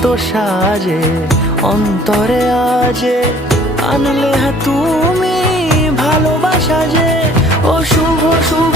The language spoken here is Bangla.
কত সাজে অন্তরে আজে আনলে তুমি ভালোবাসা যে ও শুভ শুভ